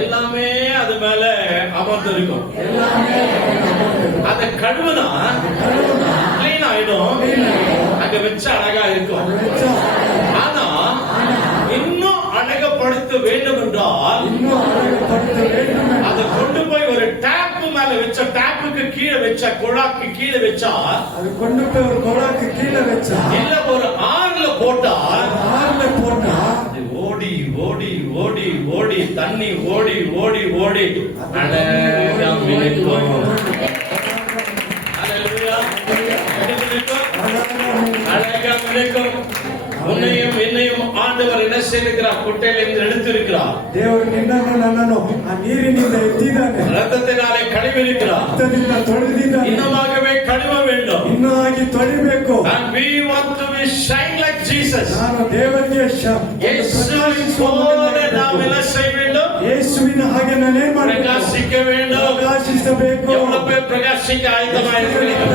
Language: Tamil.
எல்லாமே அது மேல அமர்ந்து இருக்கும். அதை கழுவுனா கிளீன் ஆயிடும், அங்க வச்சு அழகா இருக்கும். ஆனா இன்னும் அழகப்படுத்த வேண்டும் என்றால் அதை கொண்டு போய் ஒரு டேப் மேல வச்ச, டேப்புக்கு கீழே வச்ச, குழாக்கு கீழே வச்சா, அது கொண்டு போய் ஒரு குழாக்கு கீழே வச்சா, இல்ல ஒரு ஆறுல போட்டா, அது ஓடி ஓடி ஓடி ஓடி தண்ணி ஓடி ஓடி ஓடி அழகா மிதக்கும். அழகா மிதக்கும். உன்னையும் என்னையும் ஆண்டவர் என்ன செய்திருக்கிறார்? குட்டையிலிருந்து எடுத்திருக்கிறார். ದೇವರು ನಿನ್ನನ್ನು ನನ್ನನ್ನು ಆ ನೀರಿನಿಂದ ಎತ್ತಿದ್ದಾನೆ, ரத்தத்தினாலே கழுவிருக்கிறார், ರಕ್ತದಿಂದ ತೊಳೆದಿದ್ದಾನೆ, இன்னமாகவே கழுவ வேண்டும், ಇನ್ನಾಗಿ ತೊಳಿಬೇಕು. and we want to be shine like Jesus. ನಾನು ದೇವರಿಗೆ இயேசுவின் போல நாம் என்ன செய்ய வேண்டும்? ಯೇಸುವಿನ ಹಾಗೆ ನಾನೇ பிரகாசிக்க வேண்டும். ಪ್ರಕಾಶಿಸಬೇಕು. எவ்வளவு பேர் பிரகாசிக்க ஆயத்தமாக இருக்கிறீர்கள்?